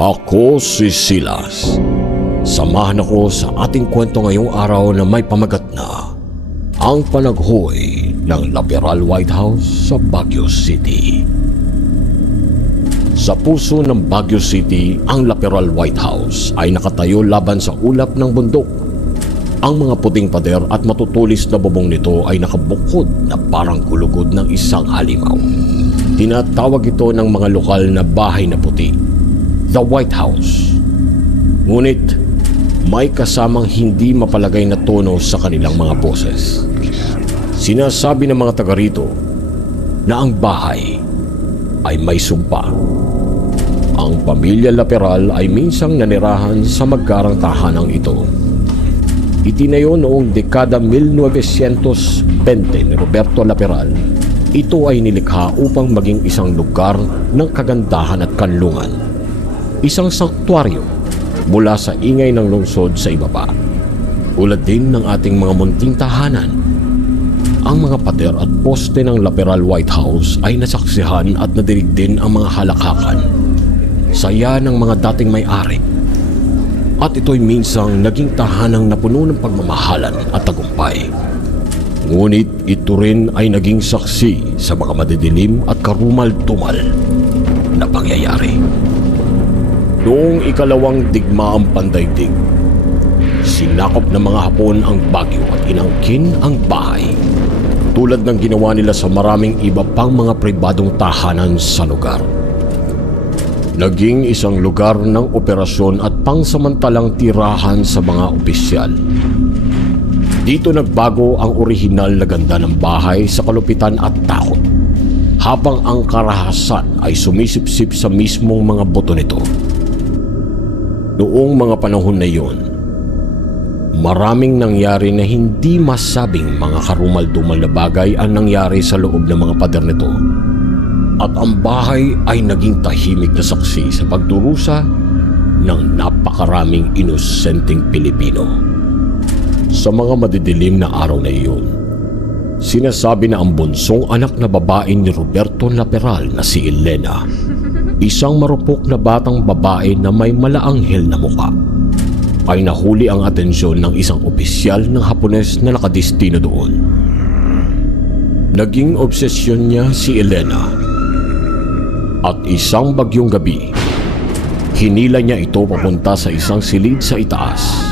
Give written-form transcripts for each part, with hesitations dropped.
Ako si Silas. Samahan ako sa ating kwento ngayong araw na may pamagat na ang panaghoy ng Laperal White House sa Baguio City. Sa puso ng Baguio City, ang Laperal White House ay nakatayo laban sa ulap ng bundok. Ang mga puting pader at matutulis na bubong nito ay nakabukod na parang kulugod ng isang halimaw. Tinatawag ito ng mga lokal na bahay na puti, The White House. Ngunit may kasamang hindi mapalagay na tono sa kanilang mga boses. Sinasabi ng mga taga rito na ang bahay ay may sumpa. Ang pamilya Laperal ay minsang nanirahan sa magkarang tahanang ito. Itinayo noong dekada 1920 ni Roberto Laperal. Ito ay nilikha upang maging isang lugar ng kagandahan at kanlungan. Isang sanktuaryo mula sa ingay ng lungsod sa ibaba. Ulad din ng ating mga munting tahanan. Ang mga pader at poste ng Laperal White House ay nasaksihan at nadinig din ang mga halakhakan. Saya ng mga dating may-ari. At ito'y minsang naging tahanang napuno ng pagmamahalan at tagumpay. Ngunit ito rin ay naging saksi sa mga madidilim at karumal-dumal na pangyayari. Noong ikalawang digmaang pandaigdig, sinakop ng mga Hapon ang Baguio at inangkin ang bahay, tulad ng ginawa nila sa maraming iba pang mga pribadong tahanan sa lugar. Naging isang lugar ng operasyon at pangsamantalang tirahan sa mga opisyal. Dito nagbago ang orihinal na ganda ng bahay sa kalupitan at takot, habang ang karahasan ay sumisipsip sa mismong mga buto nito. Noong mga panahon na iyon, maraming nangyari na hindi masabing mga karumal-dumal na bagay ang nangyari sa loob ng mga pader nito. At ang bahay ay naging tahimik na saksi sa pagdurusa ng napakaraming inosenteng Pilipino. Sa mga madidilim na araw na iyon, sinasabi na ang bunsong anak na babae ni Roberto Laperal na si Elena, isang marupok na batang babae na may malaanghel na mukha, ay nahuli ang atensyon ng isang opisyal ng Hapones na nakadistino doon. Naging obsesyon niya si Elena. At isang bagyong gabi, hinila niya ito papunta sa isang silid sa itaas.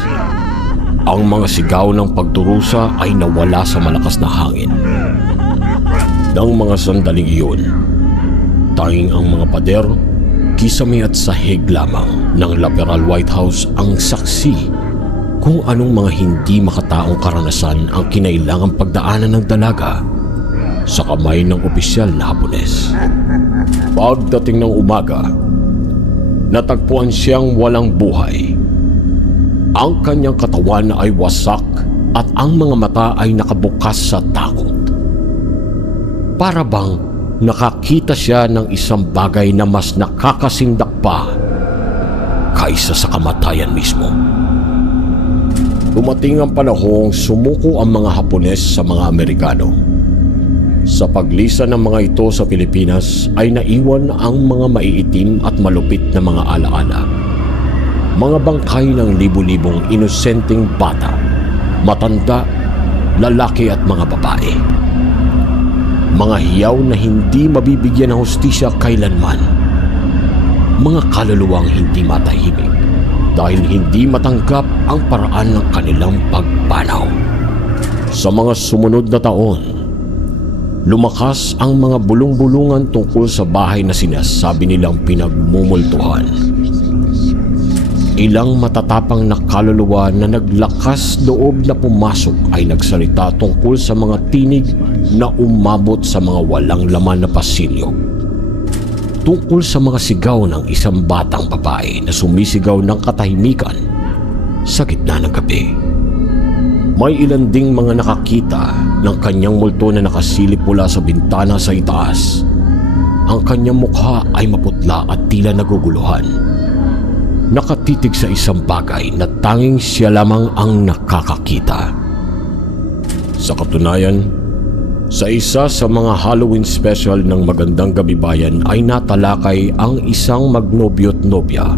Ang mga sigaw ng pagdurusa ay nawala sa malakas na hangin. Nang mga sandaling iyon, tanging ang mga pader, kisame at sahig lamang ng Laperal White House ang saksi kung anong mga hindi makataong karanasan ang kinailangang pagdaanan ng dalaga sa kamay ng opisyal na Hapones. Pagdating ng umaga, natagpuan siyang walang buhay. Ang kanyang katawan ay wasak at ang mga mata ay nakabukas sa takot. Para bang nakakita siya ng isang bagay na mas nakakasindak pa kaysa sa kamatayan mismo. Dumating ang panahong sumuko ang mga Hapones sa mga Amerikano. Sa paglisan ng mga ito sa Pilipinas ay naiwan ang mga maiitim at malupit na mga alaala. Mga bangkay ng libu-libong inosenteng bata, matanda, lalaki at mga babae. Mga hiyaw na hindi mabibigyan ng hustisya kailanman. Mga kaluluwang hindi matahimik dahil hindi matanggap ang paraan ng kanilang pagpanaw. Sa mga sumunod na taon, lumakas ang mga bulong-bulungan tungkol sa bahay na sinasabi nilang pinagmumultuhan. Ilang matatapang na kaluluwa na naglakas loob na pumasok ay nagsalita tungkol sa mga tinig na umabot sa mga walang laman na pasilyo. Tungkol sa mga sigaw ng isang batang babae na sumisigaw ng katahimikan sa gitna ng gabi. May ilan ding mga nakakita ng kanyang multo na nakasilip mula sa bintana sa itaas. Ang kanyang mukha ay maputla at tila naguguluhan. Nakatitig sa isang bagay na tanging siya lamang ang nakakakita. Sa katunayan, Sa isa sa mga Halloween special ng Magandang Gabi Bayan ay natalakay ang isang magnobyo't nobya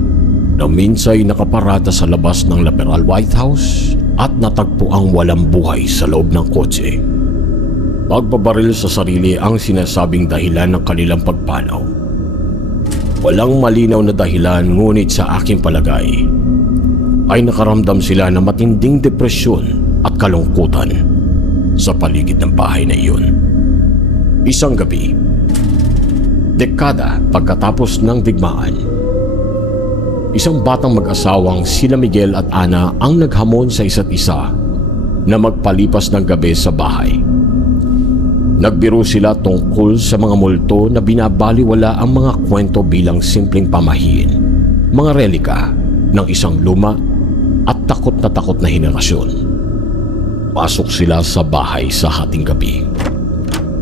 na minsay nakaparada sa labas ng Laperal White House at natagpo ang walang buhay sa loob ng kotse. Pagbabaril sa sarili ang sinasabing dahilan ng kanilang pagpanaw. Walang malinaw na dahilan, ngunit sa aking palagay ay nakaramdam sila ng matinding depresyon at kalungkutan sa paligid ng bahay na iyon. Isang gabi, dekada pagkatapos ng digmaan, isang batang mag-asawang sina Miguel at Ana ang naghamon sa isa't isa na magpalipas ng gabi sa bahay. Nagbiro sila tungkol sa mga multo na binabaliwala ang mga kwento bilang simpleng pamahiin, mga relika ng isang luma at takot na henerasyon. Pasok sila sa bahay sa hating gabi.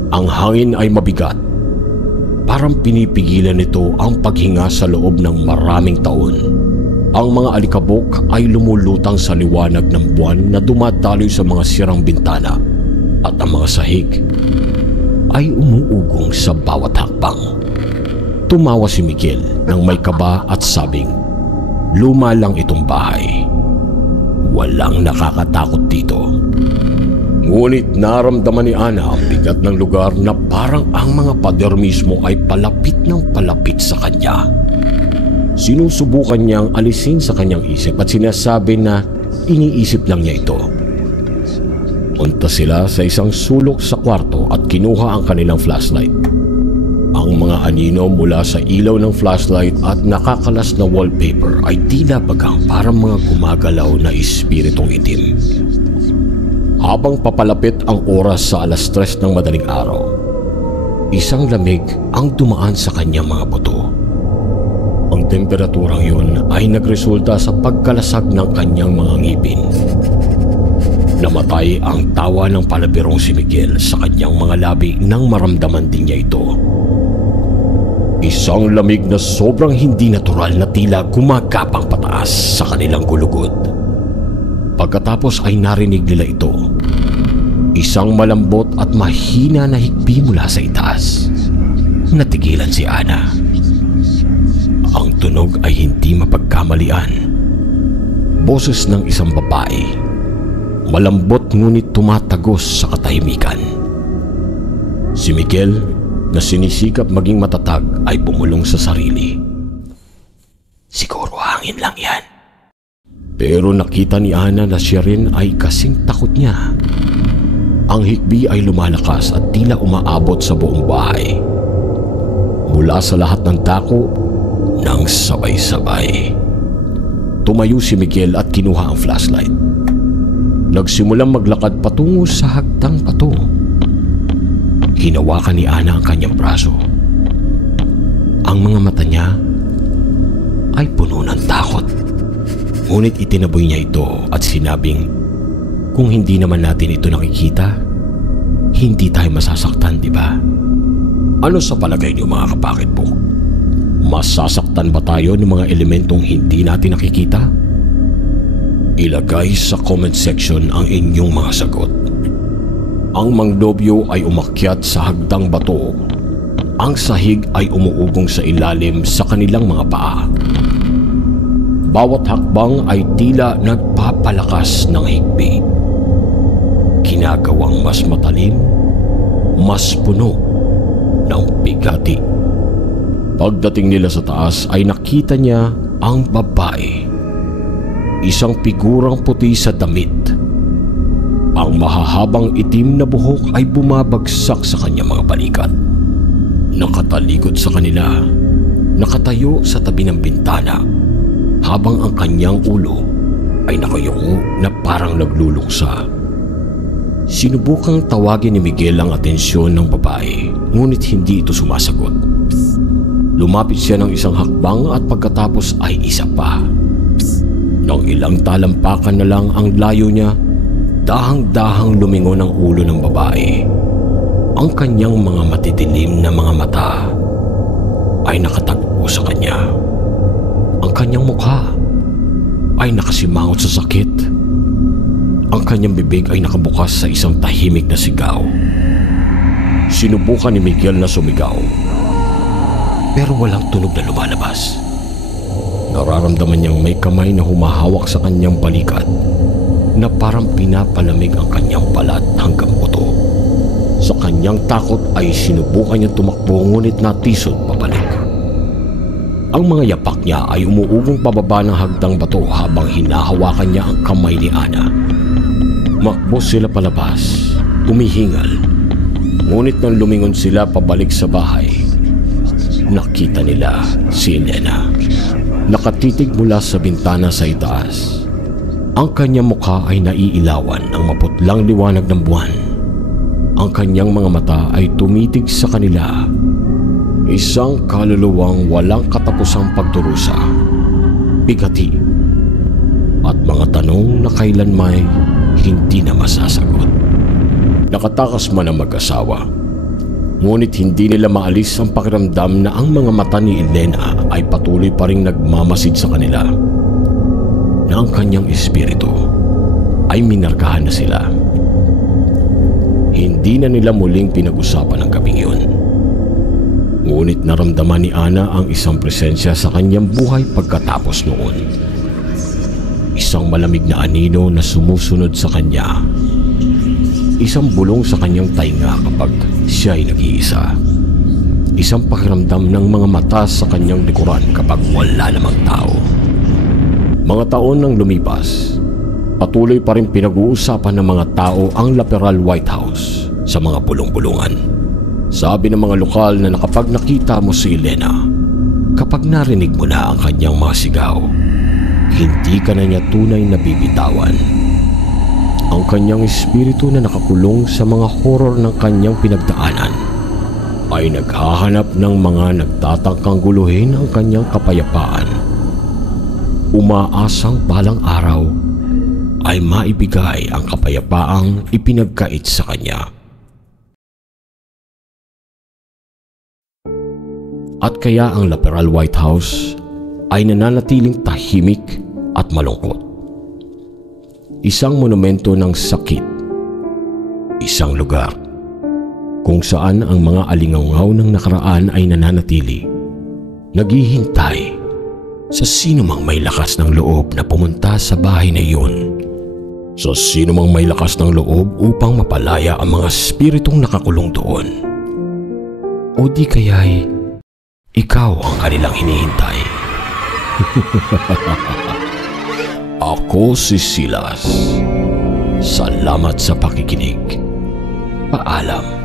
Ang hangin ay mabigat. Parang pinipigilan nito ang paghinga sa loob ng maraming taon. Ang mga alikabok ay lumulutang sa liwanag ng buwan na dumadaloy sa mga sirang bintana at ang mga sahig ay umuugong sa bawat hakbang. Tumawa si Miguel nang may kaba at sabing, "Luma lang itong bahay. Walang nakakatakot dito." Ngunit naramdaman ni Ana ang bigat ng lugar na parang ang mga pader mismo ay palapit ng palapit sa kanya. Sinusubukan niyang alisin sa kanyang isip at sinasabi na iniisip lang niya ito. Punta sila sa isang sulok sa kwarto at kinuha ang kanilang flashlight. Ang mga anino mula sa ilaw ng flashlight at nakakalas na wallpaper ay tila bagang parang mga gumagalaw na espiritong itim. Habang papalapit ang oras sa 3:00 ng madaling araw, isang lamig ang dumaan sa kanyang mga buto. Ang temperaturang yun ay nagresulta sa pagkalasag ng kanyang mga ngipin. Namatay ang tawa ng palabirong si Miguel sa kanyang mga labi nang maramdaman din niya ito. Isang lamig na sobrang hindi natural na tila gumagapang pataas sa kanilang gulugod. Pagkatapos ay narinig nila ito. Isang malambot at mahina na hikbi mula sa itaas. Natigilan si Ana. Ang tunog ay hindi mapagkamalian. Boses ng isang babae. Malambot ngunit tumatagos sa katahimikan. Si Miguel, na sinisikap maging matatag, ay bumulong sa sarili. "Siguro hangin lang yan." Pero nakita ni Ana na siya rin ay kasing takot niya. Ang hikbi ay lumalakas at tila umaabot sa buong bahay. Mula sa lahat ng dako, nang sabay-sabay. Tumayo si Miguel at kinuha ang flashlight. Nagsimulang maglakad patungo sa hagdang pato. Hinawakan ni Ana ang kanyang braso. Ang mga mata niya ay puno ng takot. Ngunit itinaboy niya ito at sinabing, "Kung hindi naman natin ito nakikita, hindi tayo masasaktan, di ba?" Ano sa palagay niyo mga kapakitbook? Masasaktan ba tayo ng mga elementong hindi natin nakikita? Ilagay sa comment section ang inyong mga sagot. Ang manglobyo ay umakyat sa hagdang bato. Ang sahig ay umuugong sa ilalim sa kanilang mga paa. Bawat hakbang ay tila nagpapalakas ng higbi. Ginagawang mas matalim, mas puno ng bigati. Pagdating nila sa taas ay nakita niya ang babae. Isang figurang puti sa damit. Ang mahahabang itim na buhok ay bumabagsak sa kanyang mga balikat. Nakatalikod sa kanila, nakatayo sa tabi ng bintana, habang ang kanyang ulo ay nakayuko na parang nagluluksa. Sinubukang tawagin ni Miguel ang atensyon ng babae, ngunit hindi ito sumasagot. Lumapit siya ng isang hakbang at pagkatapos ay isa pa. Nang ilang talampakan na lang ang layo niya, dahang-dahang lumingon ang ulo ng babae. Ang kanyang mga matidilim na mga mata ay nakatagpo sa kanya. Ang kanyang mukha ay nakasimangot sa sakit. Ang kanyang bibig ay nakabukas sa isang tahimik na sigaw. Sinubukan ni Miguel na sumigaw, pero walang tunog na lumalabas. Nararamdaman niyang may kamay na humahawak sa kanyang balikat na parang pinapalamig ang kanyang balat hanggang buto. Sa kanyang takot ay sinubukan niya tumakbo ngunit natisod pabalik. Ang mga yapak niya ay umuugong pababa ng hagdang bato habang hinahawakan niya ang kamay ni Ana. Makbo sila palabas, umihingal. Ngunit nang lumingon sila pabalik sa bahay, nakita nila si Elena. Nakatitig mula sa bintana sa itaas. Ang kanyang mukha ay naiilawan ng maputlang liwanag ng buwan. Ang kanyang mga mata ay tumitig sa kanila. Isang kaluluwang walang katapusang pagdurusa, bigati, at mga tanong na kailanmay hindi na masasagot. Nakatakas man ang mag-asawa, ngunit hindi nila maalis ang pakiramdam na ang mga mata ni Elena ay patuloy pa ring nagmamasid sa kanila, na ang kanyang espiritu ay minarkahan na sila. Hindi na nila muling pinag-usapan ang gabing yun. Ngunit naramdaman ni Ana ang isang presensya sa kanyang buhay pagkatapos noon. Isang malamig na anino na sumusunod sa kanya. Isang bulong sa kanyang tainga kapag siya ay nag-iisa. Isang pakiramdam ng mga mata sa kanyang likuran kapag wala namang tao. Mga taon nang lumipas, patuloy pa rin pinag-uusapan ng mga tao ang Laperal White House sa mga bulong-bulungan. Sabi ng mga lokal na kapag nakita mo si Elena, kapag narinig mo na ang kanyang mga sigaw, hindi ka na niya tunay na bibitawan. Ang kanyang espiritu na nakakulong sa mga horror ng kanyang pinagdaanan ay naghahanap ng mga nagtatangkang guluhin ang kanyang kapayapaan. Umaasang balang araw ay maibigay ang kapayapaang ipinagkait sa kanya. At kaya ang Laperal White House ay nananatiling tahimik at malungkot. Isang monumento ng sakit. Isang lugar kung saan ang mga alingaw ng nakaraan ay nananatili, naghihintay sa sino mang may lakas ng loob na pumunta sa bahay na iyon. Sa sino mang may lakas ng loob upang mapalaya ang mga espiritong nakakulong doon. O di kaya'y ikaw ang kanilang hinihintay. Ako si Silas. Salamat sa pakikinig. Paalam.